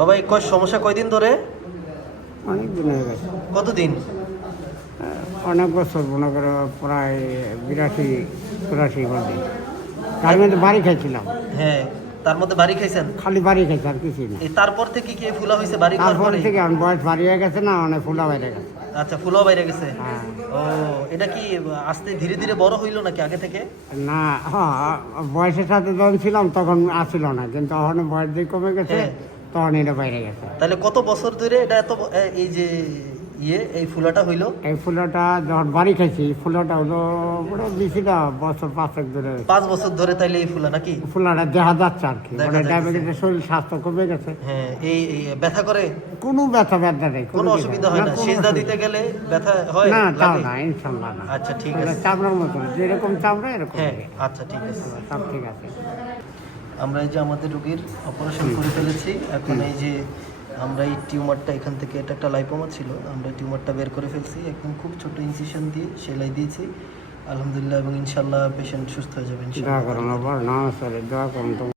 বাবা এই সমস্যা কয়দিন ধরে? অনেক দিন হয়ে গেছে, কতদিন? অনেক বছর, মনে করো প্রায় 82-83 বছর। তার মধ্যে বাড়ি খাইছিলাম, হ্যাঁ, তার মধ্যে বাড়ি খাইছেন? খালি বাড়ি খাইছি আর কিছুই না। এই তারপর থেকে কি এই ফুলা হয়েছে বাড়ি খাওয়ার তারপরে পরে? থেকে আমার বয়স বাড়িয়ে গেছে না, অনেক ফুলা বাইরে গেছে। আচ্ছা, ফুলাও বাইরে গেছে। হ্যাঁ। ও, এটা কি আস্তে ধীরে ধীরে বড় হইলো নাকি আগে থেকে? না, হ্যাঁ, বয়সের সাথে যখন ছিলাম তখন আসছিল না, কিন্তু এখন বয়স যে কমে গেছে হ্যাঁ। তখন এটা বাইরে গেছে। তাহলে কত বছর ধরে এটা এত এই যে এই ফুলাটা হইলো? এই ফুলটা যখন বাড়ি খাইছি, ফুলটা হলো পুরো বেশি না, বছর 5 ধরে 5 বছর ধরে তাইলে এই ফুলা নাকি? ফুলটা দেখা যাচ্ছে আর কি, দেখা মানে যাচ্ছে। ডায়াবেটিসের শরীর স্বাস্থ্য কমে গেছে। হ্যাঁ, এই ব্যথা করে? কোনো ব্যথা নেই, কোনো কিছু অসুবিধা হয় না? কোনো সিজদা অসুবিধা দিতে গেলে ব্যথা হয়? না, তাও লাগে? না, ইনশাল্লাহ না। আচ্ছা, ঠিক ওটা আছে। চামড়ার মতন, যেরকম চামড়া এরকম। হ্যাঁ, আচ্ছা, ঠিক আছে। সব ঠিক আছে। আমরা এই যে আমাদের রোগীর অপারেশন করে ফেলেছি। এখন এই যে আমরা এই টিউমারটা এখান থেকে, এটা একটা লাইপোমা ছিল, আমরা টিউমারটা বের করে ফেলছি। একদম খুব ছোট ইনসিশন দিয়ে সেলাই দিয়েছি আলহামদুলিল্লাহ, এবং ইনশাল্লাহ পেশেন্ট সুস্থ হয়ে যাবে দোয়া ইনশাল্লাহ। করুন, আবার না স্যার, দোয়া করুন।